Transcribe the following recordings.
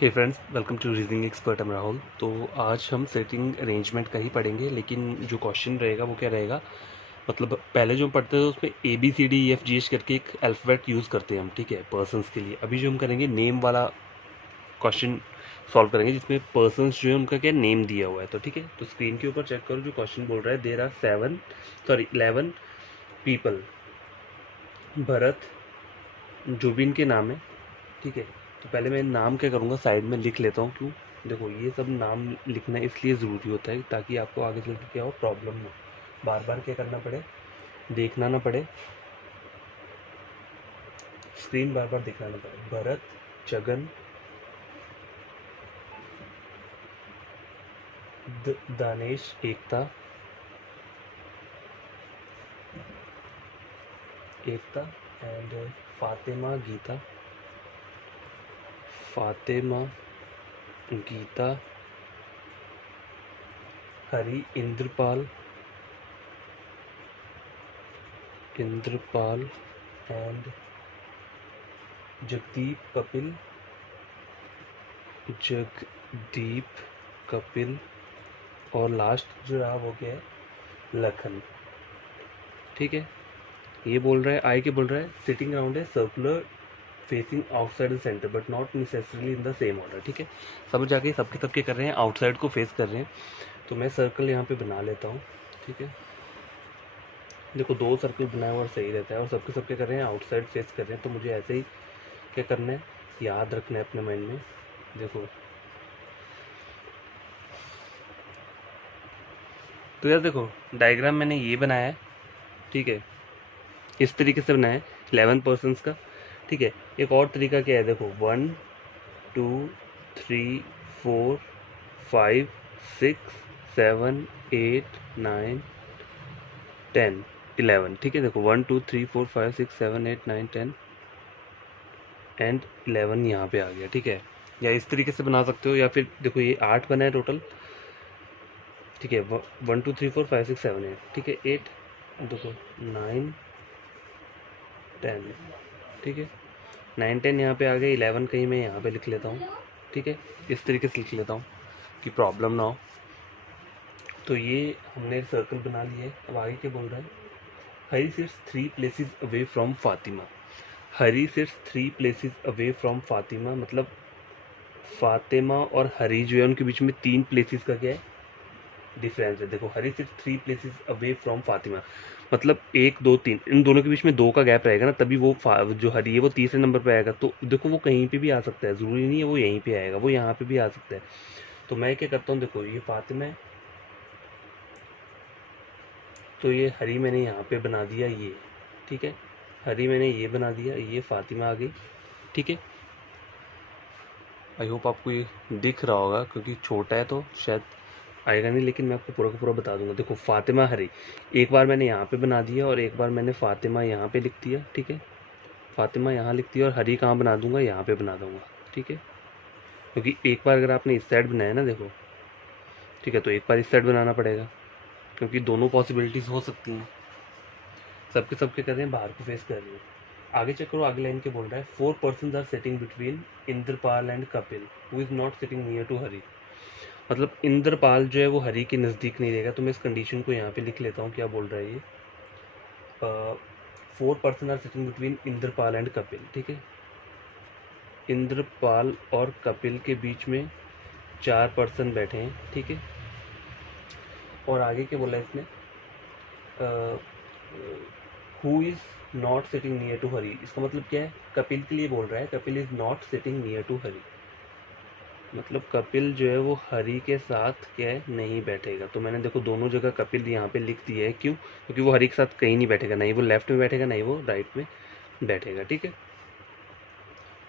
Hey friends, welcome to reasoning expert. I'm Rahul. तो आज हम सेटिंग अरेंजमेंट का ही पढ़ेंगे, लेकिन जो क्वेश्चन रहेगा वो क्या रहेगा, मतलब पहले जो हम पढ़ते थे उसमें A B C D E F G H करके एक अल्फ़ाबेट यूज़ करते हैं हम, ठीक है, पर्सन्स के लिए। अभी जो हम करेंगे नेम वाला क्वेश्चन सॉल्व करेंगे, जिसमें पर्सन्स जो है उनका क्या नेम दिया हुआ है। तो ठीक है, तो स्क्रीन के ऊपर चेक करो, जो क्वेश्चन बोल रहा है there are 11 people. Bharat Jubin के नाम है, ठीक है। तो पहले मैं नाम क्या करूँगा, साइड में लिख लेता हूँ। क्यों? देखो, ये सब नाम लिखना इसलिए ज़रूरी होता है ताकि आपको आगे चल के क्या हो, प्रॉब्लम हो, बार बार क्या करना पड़े, देखना ना पड़े, स्क्रीन बार बार दिखाना पड़े। भरत, जगन, दानेश, एकता एंड फातिमा, फातिमा, गीता, हरि, इंद्रपाल एंड जगदीप, कपिल और लास्ट जो रहा वो क्या है, लखन। ठीक है, ये बोल रहा है, आई के बोल रहा है सिटिंग अराउंड है circular facing outside the centre but not necessarily in the same order. ठीक है, सब जाके सबके सबके कर रहे हैं, आउटसाइड को फेस कर रहे हैं। तो मैं सर्कल यहाँ पे बना लेता हूँ। ठीक है, देखो, दो सर्कल बनाया हुआ सही रहता है, और सबके सबके कर रहे हैं, आउटसाइड फेस कर रहे हैं। तो मुझे ऐसे ही क्या करना है, याद रखना है अपने माइंड में। देखो, तो यार देखो, डायग्राम मैंने ये बनाया है, ठीक है, इस तरीके से बनाया है 11 पर्सन्स का। ठीक है, एक और तरीका क्या है, देखो, 1 2 3 4 5 6 7 8 9 10 11। ठीक है, देखो, 1 2 3 4 5 6 7 8 9 10 एंड 11 यहाँ पे आ गया। ठीक है, या इस तरीके से बना सकते हो, या फिर देखो ये 8 बना है टोटल। ठीक है, 1 2 3 4 5 6 7 8। ठीक है, 8, देखो, 9 10। ठीक है, 9 10 यहाँ पे आ गए, 11 कहीं मैं यहाँ पे लिख लेता हूँ। ठीक है, इस तरीके से लिख लेता हूँ कि प्रॉब्लम ना हो। तो ये हमने सर्कल बना लिया है। अब आगे क्या बोल रहा है, Hari sits 3 places away from Fatima. Hari sits 3 places away from Fatima, मतलब फातिमा और हरी जो है उनके बीच में 3 प्लेसेस का क्या है, डिफरेंस है। देखो, Hari sits 3 places away from Fatima, मतलब 1 2 3, इन दोनों के बीच में 2 का गैप रहेगा ना, तभी वो जो हरी है वो तीसरे नंबर पे आएगा। तो देखो, वो कहीं पे भी आ सकता है, ज़रूरी नहीं है वो यहीं पे आएगा, वो यहाँ पे भी आ सकता है। तो मैं क्या करता हूँ, देखो, ये फातिमा है, तो ये हरी मैंने यहाँ पे बना दिया ये। ठीक है, हरी मैंने ये बना दिया, ये फातिमा आ गई। ठीक है, आई होप आपको ये दिख रहा होगा, क्योंकि छोटा है तो शायद आएगा नहीं, लेकिन मैं आपको पूरा का पूरा बता दूंगा। देखो, फातिमा हरी एक बार मैंने यहाँ पे बना दिया, और एक बार मैंने फातिमा यहाँ पे लिख दिया। ठीक है, फातिमा यहाँ लिख दिया, और हरी कहाँ बना दूंगा, यहाँ पे बना दूंगा। ठीक है, क्योंकि एक बार अगर आपने इस साइड बनाया ना, देखो, ठीक है, तो एक बार इस साइड बनाना पड़ेगा, क्योंकि दोनों पॉसिबिलिटीज़ हो सकती हैं। सबके सबके कर रहे हैं, बाहर को फेस कर रहे हैं। आगे चेक करो, आगे लाइन के बोल रहा है 4 person are sitting between Indrapal and Kapil who is not sitting near to Hari. मतलब इंद्रपाल जो है वो हरी के नज़दीक नहीं रहेगा। तो मैं इस कंडीशन को यहाँ पे लिख लेता हूँ, क्या बोल रहा है ये, 4 person are sitting between Indrapal and Kapil. ठीक है, इंद्रपाल और कपिल के बीच में 4 पर्सन बैठे हैं। ठीक है, और आगे क्या बोला है इसने, who is not sitting near to Hari. इसका मतलब क्या है, कपिल के लिए बोल रहा है, Kapil is not sitting near to Hari, मतलब कपिल जो है वो हरी के साथ क्या है, नहीं बैठेगा। तो मैंने देखो दोनों जगह कपिल यहाँ पे लिख दिया है। क्यों? क्योंकि वो हरी के साथ कहीं नहीं बैठेगा, नहीं वो लेफ्ट में बैठेगा, नहीं वो राइट में बैठेगा। ठीक है,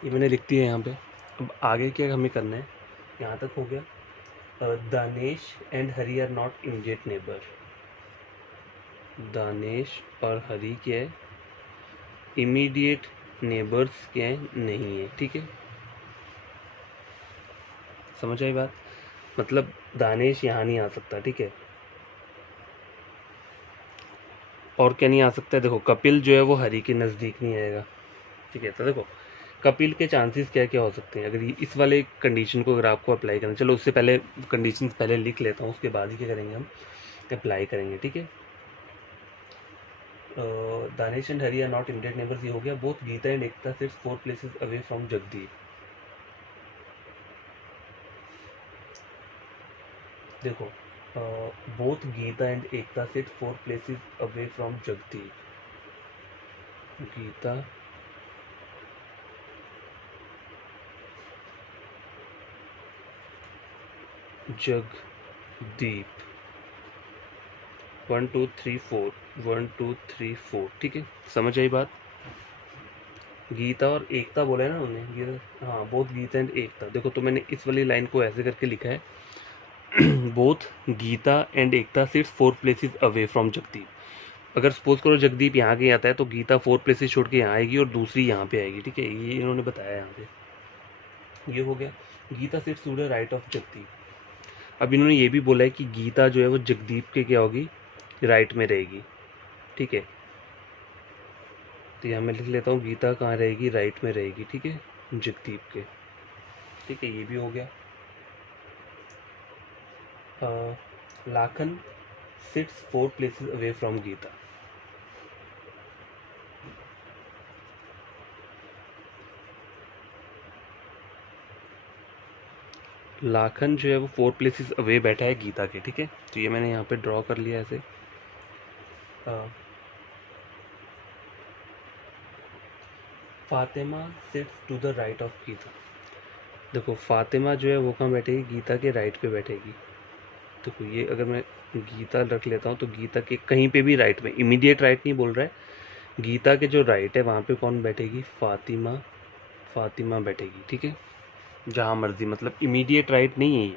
ये मैंने लिख दिया यहाँ पे। अब आगे क्या हमें करना है, यहाँ तक हो गया। Danesh and Hari are not immediate neighbor. Danesh और हरी क्या है, इमीडिएट नेबर्स क्या है, नहीं है। ठीक है, समझ आई बात, मतलब दानेश यहाँ नहीं आ सकता। ठीक है, और क्या नहीं आ सकता है, देखो, कपिल जो है वो हरी के नज़दीक नहीं आएगा। ठीक है, तो देखो, कपिल के चांसेस क्या क्या हो सकते हैं अगर इस वाले कंडीशन को अगर आपको अप्लाई करना। चलो उससे पहले कंडीशंस पहले लिख लेता हूँ, उसके बाद ही क्या करेंगे हम अप्लाई करेंगे, ठीक है। Danish and Hari are not immediate neighbours, ये हो गया। Both Geeta and Ekta sits 4 places away from Jagdeep. देखो both Geeta and Ekta sit 4 places away from Jagdeep. Geeta Jagdeep 1 2 3 4 1 2 3 4, ठीक है, समझ आई बात। गीता और एकता बोला है ना उन्होंने, गीता, हाँ, बोथ गीता एंड एकता। देखो तो मैंने इस वाली लाइन को ऐसे करके लिखा है both Geeta and Ekta sits 4 places away from Jagdeep. अगर सपोज करो जगदीप यहाँ के आता है तो गीता 4 प्लेसेस छोड़ के यहाँ आएगी और दूसरी यहाँ पे आएगी, ठीक है, ये इन्होंने बताया यहाँ पे। ये हो गया। Geeta sits to the right of Jagdeep. अब इन्होंने ये भी बोला है कि गीता जो है वो जगदीप के क्या होगी, राइट में रहेगी, ठीक है। तो यहाँ मैं लिख लेता हूँ गीता कहाँ रहेगी, राइट में रहेगी, ठीक है, जगदीप के, ठीक है, ये भी हो गया। Lakhan sits 4 places away from Geeta. Lakhan जो है वो 4 प्लेसेस अवे बैठा है गीता के, ठीक है। तो ये मैंने यहाँ पे ड्रॉ कर लिया ऐसे। Fatima sits to the right of Geeta. देखो फातिमा जो है वो कहाँ बैठेगी, गीता के राइट पे बैठेगी। देखो ये अगर मैं गीता रख लेता हूँ तो गीता के कहीं पे भी राइट में, इमीडिएट राइट नहीं बोल रहा है, गीता के जो राइट है वहाँ पे कौन बैठेगी, फातिमा। फातिमा बैठेगी, ठीक है, जहाँ मर्जी, मतलब इमीडिएट राइट नहीं है ये,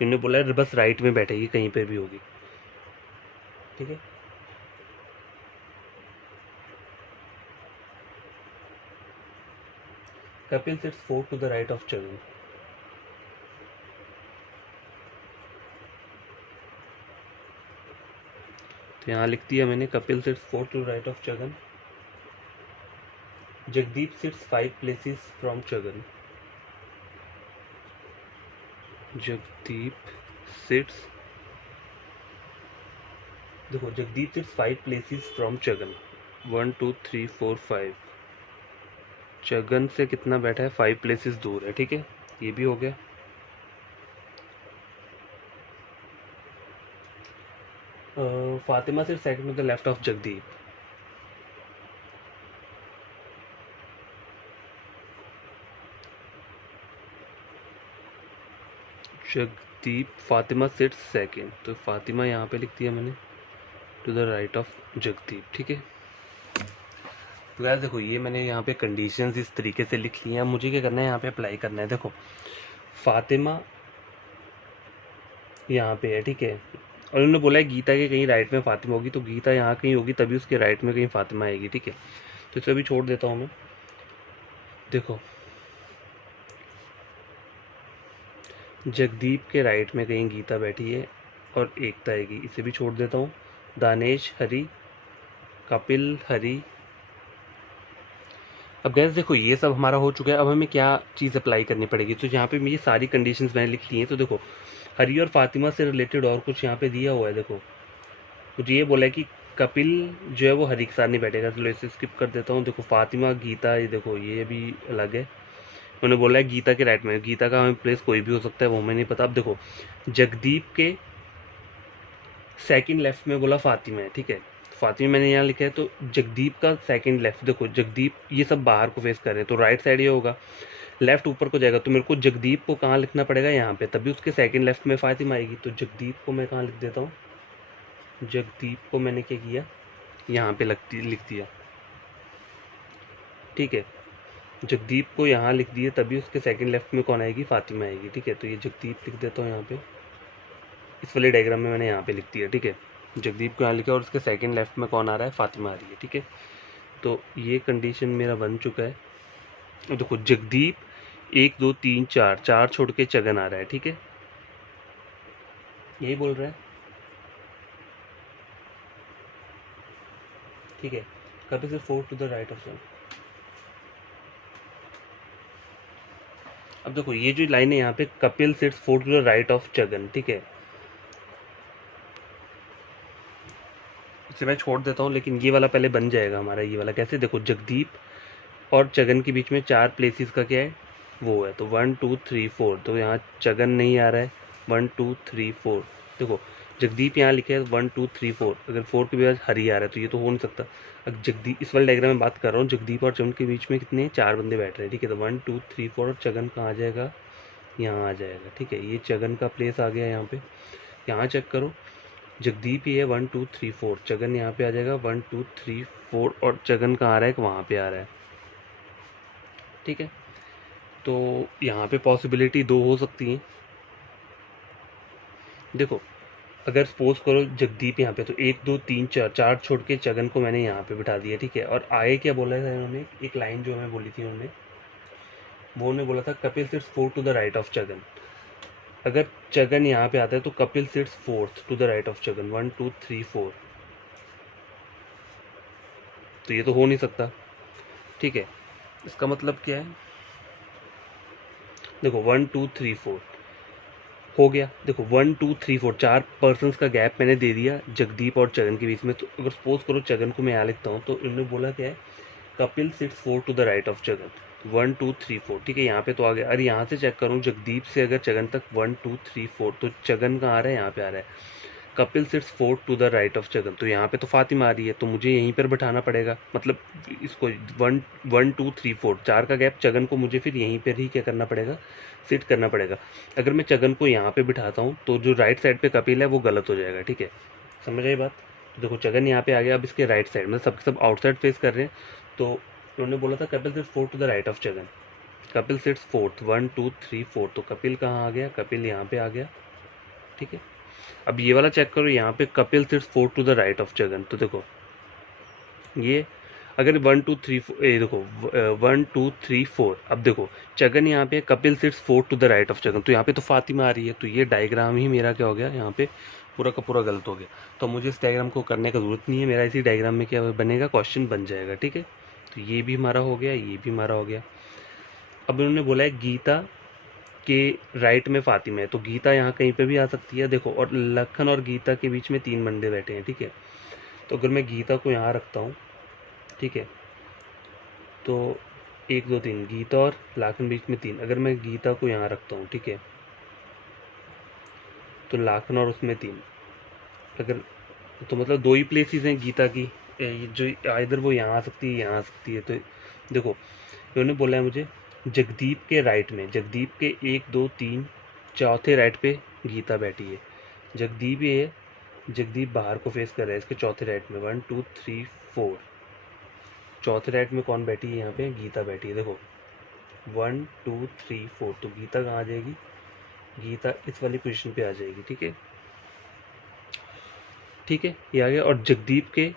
इन्होंने बोला है बस राइट में बैठेगी, कहीं पे भी होगी, ठीक है। Kapil sits 4 to the right of Charan. तो यहाँ लिख दिया मैंने Kapil sits 4 to right of Chagan. Jagdeep sits 5 places from Chagan. Jagdeep sits, देखो Jagdeep sits 5 places from Chagan, 1 2 3 4 5। Chagan से कितना बैठा है, 5 प्लेसेस दूर है, ठीक है, ये भी हो गया। Fatima sits second to the left of Jagdeep. Jagdeep, Fatima sits second, तो फातिमा यहाँ पे लिख दिया मैंने to the right of Jagdeep, ठीक है। तो यार देखो ये मैंने यहाँ पे कंडीशंस इस तरीके से लिख ली हैं। अब मुझे क्या करना है, यहाँ पे अप्लाई करना है। देखो फातिमा यहाँ पे है, ठीक है, और उन्होंने बोला है गीता के कहीं राइट में फातिमा होगी, तो गीता यहाँ कहीं होगी तभी उसके राइट में कहीं फातिमा आएगी, ठीक है। तो इसे भी छोड़ देता हूँ मैं। देखो जगदीप के राइट में कहीं गीता बैठी है और एकता आएगी, इसे भी छोड़ देता हूँ। दानेश हरी, कपिल हरी। अब गैस देखो ये सब हमारा हो चुका है, अब हमें क्या चीज़ अप्लाई करनी पड़ेगी। तो यहाँ पे ये सारी कंडीशंस मैंने लिख ली हैं। तो देखो हरी और फातिमा से रिलेटेड और कुछ यहाँ पे दिया हुआ है। देखो मुझे ये बोला है कि कपिल जो है वो हरी के साथ नहीं बैठेगा, चलो इसे स्किप कर देता हूँ। देखो फातिमा गीता, ये देखो ये भी अलग है। उन्होंने बोला है गीता के राइट में, गीता का हमें प्लेस कोई भी हो सकता है, वो हमें नहीं पता। अब देखो जगदीप के सेकंड लेफ्ट में बोला फातिमा है, ठीक है, फातिमा मैंने यहाँ लिखा है। तो जगदीप का सेकंड लेफ्ट, देखो जगदीप ये सब बाहर को फेस कर रहे हैं तो राइट साइड ये होगा, लेफ्ट ऊपर को जाएगा, तो मेरे को जगदीप को कहाँ लिखना पड़ेगा, यहाँ पे, तभी उसके सेकंड लेफ्ट में फातिमा आएगी। तो जगदीप को मैं कहाँ लिख देता हूँ, जगदीप को मैंने क्या किया, यहाँ पे लिख दिया, ठीक है। जगदीप को यहाँ लिख दिए तभी उसके सेकंड लेफ्ट में कौन आएगी, फातिमा आएगी, ठीक है। तो ये जगदीप लिख देता हूँ यहाँ पे, इस वाले डायग्राम में मैंने यहाँ पे लिख दिया, ठीक है। जगदीप को यहाँ लिखा और उसके सेकंड लेफ्ट में कौन आ रहा है, फातिमा आ रही है, ठीक है। तो ये कंडीशन मेरा बन चुका है। अब देखो जगदीप 1 2 3 4, 4 छोड़ के चगन आ रहा है, ठीक है, यही बोल रहा है, ठीक है। कपिल से 4 to the right of Chagan. अब देखो ये जो लाइन है यहाँ पे, Kapil sits fourth to the right of Chagan, ठीक है, इसे मैं छोड़ देता हूँ, लेकिन ये वाला पहले बन जाएगा हमारा। ये वाला कैसे, देखो जगदीप और चगन के बीच में 4 प्लेसेस का क्या है, वो है, तो 1 2 3 4, तो यहाँ चगन नहीं आ रहा है, 1 2 3 4, देखो जगदीप यहाँ लिखे है 1 2 3 4, अगर 4 के बाद हरी आ रहा है तो ये तो हो नहीं सकता। अब जगदीप, इस वाले डायग्राम में बात कर रहा हूँ, जगदीप और चगन के बीच में कितने 4 बंदे बैठ रहे हैं, ठीक है, तो 1 2 3 4, और चगन कहाँ आ जाएगा, यहाँ आ जाएगा, ठीक है, ये चगन का प्लेस आ गया यहाँ पे। यहाँ चेक करो, जगदीप ही है 1 2 3 4, चगन यहाँ पे आ जाएगा 1 2 3 4, और चगन कहाँ आ रहा है, वहाँ पे आ रहा है, ठीक है। तो यहाँ पे पॉसिबिलिटी दो हो सकती हैं। देखो अगर सपोज करो जगदीप यहाँ पे, तो 1 2 3 4, 4 छोड़ के चगन को मैंने यहाँ पे बिठा दिया, ठीक है, और आगे क्या बोला था उन्होंने, एक लाइन जो हमें बोली थी उन्होंने, वो उन्होंने बोला था Kapil sits fourth to the right of Chagan. अगर चगन यहाँ पे आता है तो Kapil sits fourth to the right of Chagan, 1 2 3 4, तो ये तो हो नहीं सकता, ठीक है। इसका मतलब क्या है, देखो 1 2 3 4 हो गया, देखो 1 2 3 4, 4 पर्सन का गैप मैंने दे दिया जगदीप और चगन के बीच में। तो अगर सपोज करो चगन को मैं यहाँ लिखता हूँ, तो इन्होंने बोला क्या है, Kapil sits four to the right of Chagan, 1 2 3 4, ठीक है, यहाँ पे तो आ गया। अरे यहाँ से चेक करूँ जगदीप से अगर चगन तक 1 2 3 4, तो चगन कहाँ आ रहा है, यहाँ पे आ रहा है, Kapil sits four to the right of Chagan, तो यहाँ पे तो फातिमा आ रही है, तो मुझे यहीं पर बैठाना पड़ेगा, मतलब इसको 1 1 2 3 4, 4 का गैप चगन को मुझे फिर यहीं पर ही क्या करना पड़ेगा, सिट करना पड़ेगा। अगर मैं चगन को यहाँ पे बिठाता हूँ तो जो राइट साइड पे कपिल है वो गलत हो जाएगा, ठीक है, समझ आई बात। तो देखो चगन यहाँ पे आ गया, अब इसके राइट साइड में सब सब आउटसाइड फेस कर रहे हैं, तो उन्होंने बोला था Kapil sits fourth to the right of Chagan, Kapil sits fourth 1 2 3 4, तो कपिल कहाँ आ गया, कपिल यहाँ पे आ गया, ठीक है। अब ये वाला चेक करो, यहाँ पे Kapil sits fourth to the right of Chagan, तो देखो ये अगर 1 2 3 ये देखो 1 2 3 4, अब देखो चगन यहाँ पे, Kapil sits fourth to the right of Chagan, तो यहाँ पे तो फातिमा आ रही है, तो ये डायग्राम ही मेरा क्या हो गया, यहाँ पे पूरा का पूरा गलत हो गया। तो मुझे इस डायग्राम को करने का ज़रूरत नहीं है, मेरा इसी डायग्राम में क्या बनेगा, क्वेश्चन बन जाएगा, ठीक है। तो ये भी हमारा हो गया, ये भी हमारा हो गया। अब इन्होंने बोला है गीता के राइट में फातिमा है, तो गीता यहाँ कहीं पे भी आ सकती है, देखो, और लखन और गीता के बीच में 3 बंदे बैठे हैं, ठीक है। तो अगर मैं गीता को यहाँ रखता हूँ, ठीक है, तो 1 2 3, गीता और लाखन बीच में 3, अगर मैं गीता को यहाँ रखता हूँ, ठीक है, तो लाखन और उसमें 3, अगर, तो मतलब 2 ही प्लेसेस हैं गीता की, जो इधर वो यहाँ आ सकती है, यहाँ आ सकती है। तो देखो इन्होंने बोला है मुझे जगदीप के राइट में, जगदीप के 1 2 3 चौथे राइट पे गीता बैठी है, जगदीप ये है, जगदीप बाहर को फेस कर रहा है, इसके चौथे राइट में 1 2 3 4, चौथे राइट में कौन बैठी है, यहाँ पे गीता बैठी है, देखो 1 2 3 4, तो गीता कहाँ आ जाएगी, गीता इस वाली पोजीशन पे आ जाएगी, ठीक है, ठीक है, ये आ गया। और जगदीप के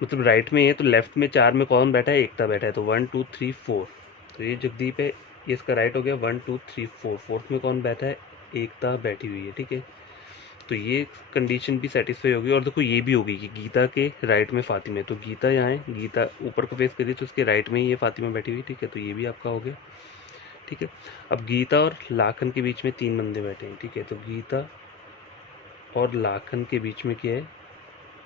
मतलब राइट में है, तो लेफ्ट में 4 में कौन बैठा है, एकता बैठा है, तो 1 2 3 4, तो ये जगदीप है, ये इसका राइट हो गया, 1 2 3 4, फोर्थ में कौन बैठा है, एकता बैठी हुई है, ठीक है। तो ये कंडीशन भी सेटिस्फाई होगी, और देखो ये भी होगी कि गीता के राइट में फातिमा है, तो गीता यहाँ है, गीता ऊपर को फेस करी, तो उसके राइट में ही ये फातिमा बैठी हुई, ठीक है, तो ये भी आपका हो गया, ठीक है। अब गीता और लाखन के बीच में 3 बंदे बैठे हैं, ठीक है, तो गीता और लाखन के बीच में क्या है,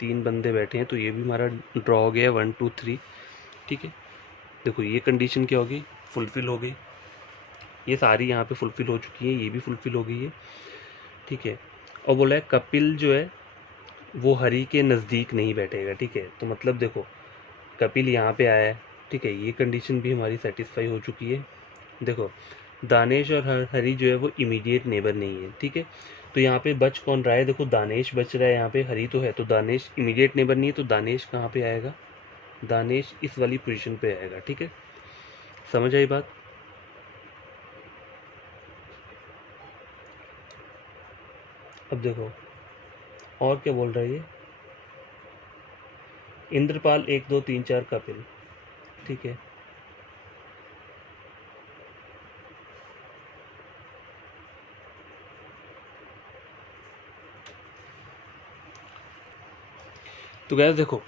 3 बंदे बैठे हैं, तो ये भी हमारा ड्रॉ हो गया है 1 2 3, ठीक है। देखो ये कंडीशन क्या होगी, फुलफिल हो गई, ये सारी यहाँ पे फुलफिल हो चुकी है, ये भी फुलफिल हो गई है, ठीक है। और बोला है कपिल जो है वो हरि के नज़दीक नहीं बैठेगा, ठीक है, तो मतलब देखो कपिल यहाँ पे आया है, ठीक है, ये कंडीशन भी हमारी सेटिस्फाई हो चुकी है। देखो दानेश और हरि जो है वो इमीडिएट नेबर नहीं है, ठीक है, तो यहाँ पे बच कौन रहा है, देखो दानेश बच रहा है, यहाँ पे हरि तो है, तो दानेश इमीडिएट नेबर नहीं है, तो दानेश कहाँ पे आएगा, दानेश इस वाली पोजीशन पे आएगा, ठीक है, समझ आई बात। अब देखो और क्या बोल रहा है ये, इंद्रपाल 1 2 3 4 कपिल, ठीक है, तो गैस देखो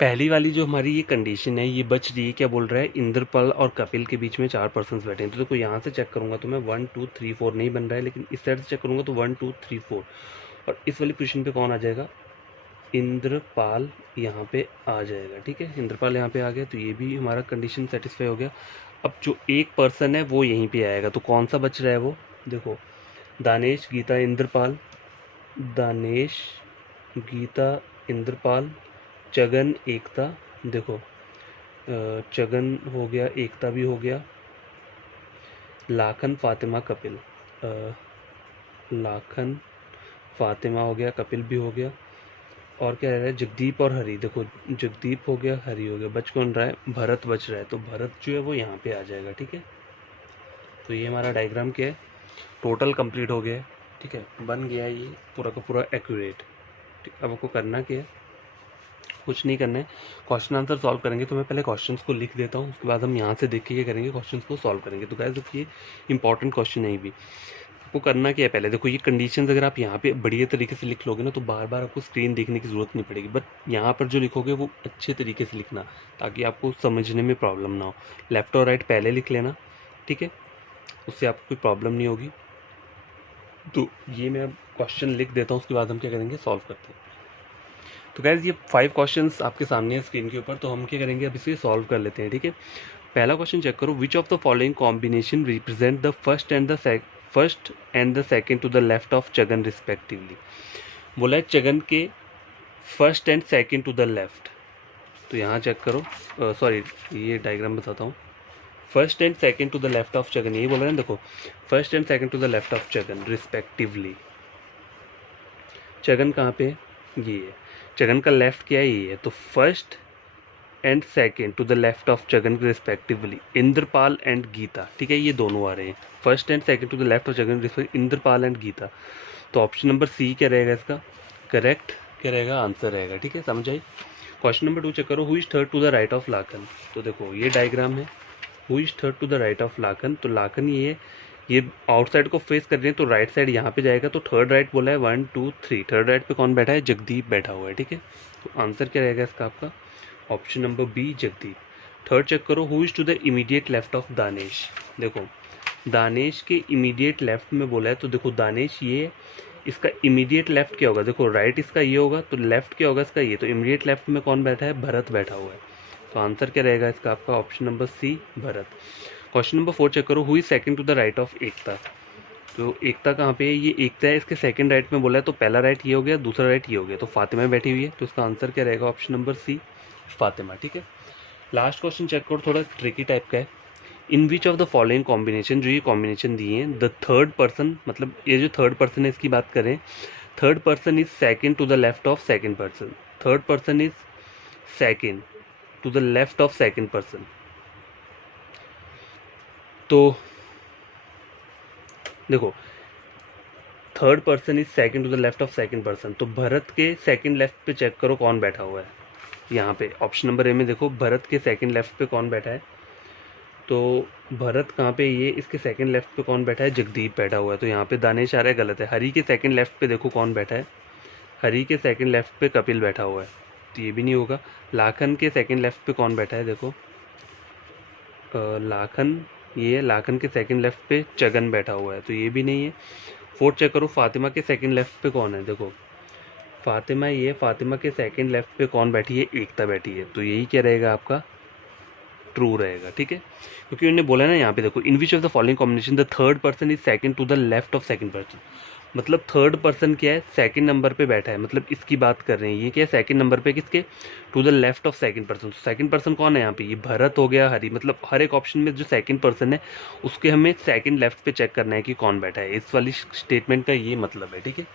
पहली वाली जो हमारी ये कंडीशन है ये बच रही है, क्या बोल रहा है, इंद्रपाल और कपिल के बीच में 4 पर्सन बैठे हैं। तो देखो यहाँ से चेक करूँगा तो मैं 1 2 3 4 नहीं बन रहा है, लेकिन इस साइड से चेक करूँगा तो 1 2 3 4, और इस वाली पोजीशन पे कौन आ जाएगा, इंद्रपाल यहाँ पे आ जाएगा। ठीक है, इंद्रपाल यहाँ पे आ गया, तो ये भी हमारा कंडीशन सेटिस्फाई हो गया। अब जो एक पर्सन है वो यहीं पे आएगा, तो कौन सा बच रहा है वो, देखो दानेश गीता इंद्रपाल, दानेश गीता इंद्रपाल, चगन एकता, देखो चगन हो गया, एकता भी हो गया, लाखन फातिमा कपिल, लाखन फातिमा हो गया, कपिल भी हो गया, और क्या रह रहा है, जगदीप और हरी। देखो जगदीप हो गया, हरी हो गया, बच कौन रहा है, भरत बच रहा है, तो भरत जो है वो यहाँ पे आ जाएगा। ठीक है, तो ये हमारा डायग्राम क्या है, टोटल कंप्लीट हो गया है। ठीक है, बन गया ये पूरा का पूरा एक्यूरेट। ठीक, अब आपको करना क्या है, कुछ नहीं करना है, क्वेश्चन आंसर सॉल्व करेंगे। तो मैं पहले क्वेश्चंस को लिख देता हूँ, उसके बाद हम यहाँ से देख के क्या करेंगे, क्वेश्चंस को सॉल्व करेंगे। तो गाइस देखिए इंपॉर्टेंट क्वेश्चन है ये भी। आपको करना क्या है, पहले देखो ये कंडीशंस अगर आप यहाँ पे बढ़िया तरीके से लिख लोगे ना, तो बार बार आपको स्क्रीन देखने की ज़रूरत नहीं पड़ेगी। बट यहाँ पर जो लिखोगे वो अच्छे तरीके से लिखना, ताकि आपको समझने में प्रॉब्लम ना हो। लेफ़्ट और राइट पहले लिख लेना, ठीक है, उससे आपको कोई प्रॉब्लम नहीं होगी। तो ये मैं अब क्वेश्चन लिख देता हूँ, उसके बाद हम क्या करेंगे, सॉल्व करते हैं। तो गाइज ये 5 क्वेश्चंस आपके सामने है स्क्रीन के ऊपर, तो हम क्या करेंगे, अब इसे सॉल्व कर लेते हैं। ठीक है, पहला क्वेश्चन चेक करो, which of the following combination represent the first and the second to the left of Chagan respectively. बोला है चगन के first and second to the left, तो यहाँ चेक करो, सॉरी ये डायग्राम बताता हूँ। First and second to the left of Chagan, ये बोला है ना, देखो first and second to the left of Chagan respectively. Chagan कहाँ पे है, ये है, चगन का लेफ्ट क्या है, ये है, तो first and second to the left of Chagan respectively Indrapal and Geeta. ठीक है, ये दोनों आ रहे हैं, first and second to the left of Chagan respect Indrapal and Geeta. तो ऑप्शन नंबर सी क्या रहेगा इसका करेक्ट, क्या रहेगा आंसर रहेगा। ठीक है, समझ आई। क्वेश्चन नंबर 2 चेक करो, who is third to the right of Lakhan. तो देखो ये डायग्राम है, who is third to the right of Lakhan, तो लाखन ये आउटसाइड को फेस कर रहे हैं, तो राइट साइड यहाँ पे जाएगा, तो थर्ड राइट बोला है 1 2 3, थर्ड राइट पे कौन बैठा है, जगदीप बैठा हुआ है। ठीक है, तो आंसर क्या रहेगा इसका आपका option number B Jagdeep. Third check करो, who is to the immediate left of Danesh. देखो दानेश के इमीडिएट लेफ्ट में बोला है, तो देखो दानेश ये, इसका इमीडिएट लेफ्ट क्या होगा, देखो राइट इसका ये होगा, तो लेफ्ट क्या होगा इसका ये, तो इमीडिएट लेफ्ट में कौन बैठा है, भरत बैठा हुआ है। तो आंसर क्या रहेगा इसका आपका option number C Bharat. Question number 4 check करो, who is second to the right of Ekta. तो एकता कहाँ पे है, ये एकता है, इसके सेकंड राइट में बोला है, तो पहला राइट ये हो गया, दूसरा राइट ये हो गया, तो फातिमा बैठी हुई है, तो इसका आंसर क्या रहेगा ऑप्शन नंबर सी फातिमा। ठीक है, लास्ट क्वेश्चन चेक करो, थोड़ा ट्रिकी टाइप का है। In which of the following combination, जो ये कॉम्बिनेशन दिए हैं, द थर्ड पर्सन, मतलब ये जो थर्ड पर्सन है इसकी बात करें, third person is second to the left of second person, third person is second to the left of second person. तो देखो third person is second to the left of second person, तो भरत के second left पे check करो कौन बैठा हुआ है, यहाँ पे ऑप्शन नंबर ए में देखो भरत के सेकंड लेफ्ट पे कौन बैठा है, तो भरत कहाँ पे, ये इसके सेकंड लेफ्ट पे कौन बैठा है, जगदीप बैठा हुआ है, तो यहाँ पे दानेश आ रहा है, गलत है। हरी के सेकंड लेफ्ट पे देखो कौन बैठा है, हरी के सेकंड लेफ्ट पे कपिल बैठा हुआ है, तो ये भी नहीं होगा। लाखन के सेकंड लेफ्ट पे कौन बैठा है, देखो लाखन, ये लाखन के सेकंड लेफ्ट पे चगन बैठा हुआ है, तो ये भी नहीं है। फोर्थ चेक करो, फातिमा के सेकंड लेफ्ट पे कौन है, देखो फातिमा, ये फातिमा के सेकंड लेफ्ट पे कौन बैठी है, एकता बैठी है, तो यही क्या रहेगा आपका ट्रू रहेगा। ठीक है, क्योंकि उन्होंने बोला ना यहाँ पे देखो, in which of the following combination the third person is second to the left of second person, मतलब थर्ड पर्सन क्या है, सेकंड नंबर पे बैठा है, मतलब इसकी बात कर रहे हैं, ये क्या है सेकंड नंबर पे किसके, to the left of second person. Second person कौन है यहाँ पे, ये भरत हो गया, हरी, मतलब हर एक ऑप्शन में जो सेकंड पर्सन है उसके हमें सेकंड लेफ्ट पे चेक करना है कि कौन बैठा है, इस वाली स्टेटमेंट का ये मतलब है। ठीक है,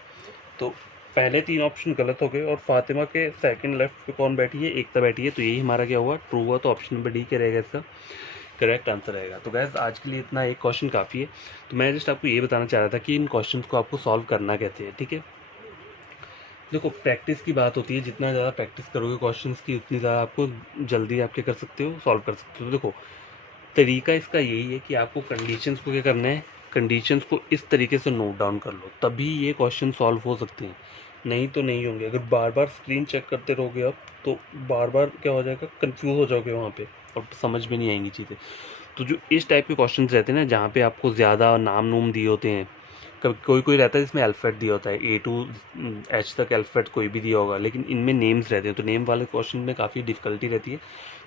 तो पहले 3 ऑप्शन गलत हो गए, और फातिमा के सेकंड लेफ्ट पे कौन बैठी है, एकता बैठी है, तो यही हमारा क्या हुआ, ट्रू हुआ, तो ऑप्शन नंबर डी क्या रहेगा इसका करेक्ट आंसर रहेगा। तो गैस आज के लिए इतना, एक क्वेश्चन काफ़ी है। तो मैं जस्ट आपको ये बताना चाह रहा था कि इन क्वेश्चन को आपको सॉल्व करना कैसे है। ठीक है, देखो प्रैक्टिस की बात होती है, जितना ज़्यादा प्रैक्टिस करोगे क्वेश्चंस की, उतनी ज़्यादा आपको जल्दी आप क्या कर सकते हो, सॉल्व कर सकते हो। तो देखो तरीका इसका यही है कि आपको कंडीशंस को क्या करना है, कंडीशंस को इस तरीके से नोट डाउन कर लो, तभी ये क्वेश्चन सॉल्व हो सकते हैं। नहीं तो नहीं होंगे। अगर बार बार स्क्रीन चेक करते रहोगे आप तो बार बार क्या हो जाएगा, कंफ्यूज हो जाओगे वहाँ पे और समझ में नहीं आएंगी चीज़ें। तो जो इस टाइप के क्वेश्चन रहते हैं ना, जहाँ पे आपको ज़्यादा नाम नूम दिए होते हैं, कभी कोई कोई रहता है जिसमें अल्फ़ाबेट दिया होता है, A to H तक अल्फ़ाबेट कोई भी दिया होगा, लेकिन इनमें नेम्स रहते हैं, तो नेम वाले क्वेश्चन में काफ़ी डिफ़िकल्टी रहती है।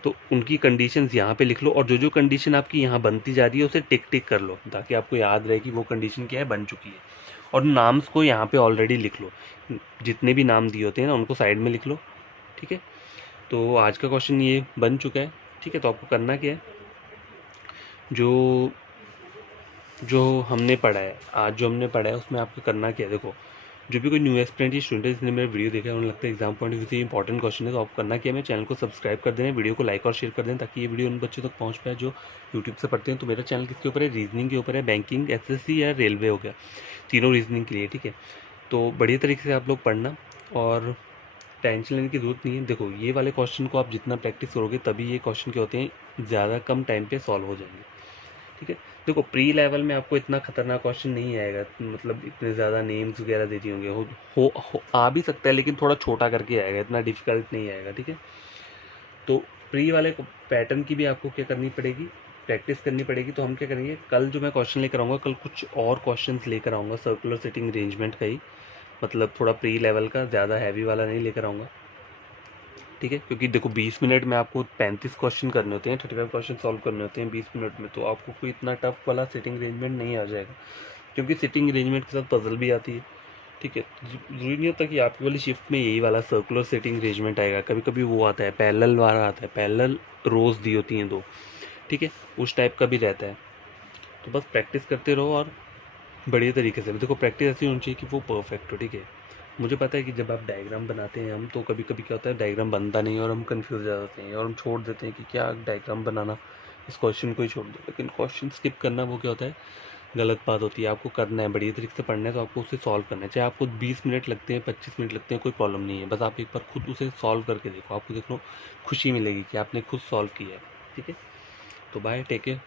तो उनकी कंडीशंस यहाँ पे लिख लो, और जो जो कंडीशन आपकी यहाँ बनती जा रही है उसे टिक टिक कर लो, ताकि आपको याद रहे कि वो कंडीशन क्या है, बन चुकी है। और नाम्स को यहाँ पे ऑलरेडी लिख लो, जितने भी नाम दिए होते हैं ना उनको साइड में लिख लो, ठीक है। तो आज का क्वेश्चन ये बन चुका है, ठीक है। तो आपको करना क्या है, जो जो हमने पढ़ा है आज, जो हमने पढ़ा है उसमें आपको करना क्या है, देखो जो भी कोई न्यू एस्पिरेंट या स्टूडेंट है जिसने मेरा वीडियो देखा है, उन्हें लगता है एग्जाम पॉइंट ऑफ व्यू से इंपॉर्टेंट क्वेश्चन है, तो आपको करना क्या है, मेरे चैनल को सब्सक्राइब कर देना, वीडियो को लाइक और शेयर कर देना, ताकि ये वीडियो उन बच्चों तक पहुंच पाए जो यूट्यूब से पढ़ते हैं। तो मेरा चैनल किसके ऊपर है, रीजनिंग के ऊपर है, बैंकिंग, एसएससी या रेलवे हो गया, तीनों रीजनिंग के लिए, ठीक है। तो बढ़िया तरीके से आप लोग पढ़ना, और टेंशन लेने की ज़रूरत नहीं है। देखो ये वाले क्वेश्चन को आप जितना प्रैक्टिस करोगे तभी ये क्वेश्चन क्या होते हैं, ज़्यादा कम टाइम पे सॉल्व हो जाएंगे, ठीक है। देखो प्री लेवल में आपको इतना खतरनाक क्वेश्चन नहीं आएगा, मतलब इतने ज़्यादा नेम्स वगैरह दे दिए होंगे, आ भी सकता है, लेकिन थोड़ा छोटा करके आएगा, इतना डिफिकल्ट नहीं आएगा, ठीक है। तो प्री वाले पैटर्न की भी आपको क्या करनी पड़ेगी, प्रैक्टिस करनी पड़ेगी। तो हम क्या करेंगे, कल जो मैं क्वेश्चन लेकर आऊँगा, कल कुछ और क्वेश्चन लेकर आऊँगा सर्कुलर सिटिंग अरेंजमेंट का ही, मतलब थोड़ा प्री लेवल का, ज़्यादा हैवी वाला नहीं लेकर आऊँगा, ठीक है। क्योंकि देखो 20 मिनट में आपको 35 क्वेश्चन करने होते हैं, 35 क्वेश्चन सॉल्व करने होते हैं 20 मिनट में, तो आपको कोई इतना टफ वाला सिटिंग अरेंजमेंट नहीं आ जाएगा, क्योंकि सिटिंग अरेंजमेंट के साथ पजल भी आती है, ठीक है। ज़रूरी नहीं होता कि आपकी वाली शिफ्ट में यही वाला सर्कुलर सिटिंग अरेंजमेंट आएगा, कभी कभी वो आता है पैरेलल वाला, आता है पैरेलल रोज दी होती हैं दो, ठीक है, उस टाइप का भी रहता है। तो बस प्रैक्टिस करते रहो और बढ़िया तरीके से। देखो प्रैक्टिस ऐसी होनी चाहिए कि वो परफेक्ट हो, ठीक है। मुझे पता है कि जब आप डायग्राम बनाते हैं हम, तो कभी कभी क्या होता है डायग्राम बनता नहीं है और हम कंफ्यूज हो जाते हैं और हम छोड़ देते हैं कि क्या डायग्राम बनाना, इस क्वेश्चन को ही छोड़ दो। लेकिन क्वेश्चन स्किप करना वो क्या होता है, गलत बात होती है। आपको करना है, बढ़िया तरीके से पढ़ना है, तो आपको उसे सॉल्व करना है, चाहे आपको 20 मिनट लगते हैं 25 मिनट लगते हैं, कोई प्रॉब्लम नहीं है। बस आप एक बार खुद उसे सॉल्व करके देखो, आपको देखो खुशी मिलेगी कि आपने खुद सॉल्व किया है, ठीक है। तो बाय, टेक केयर।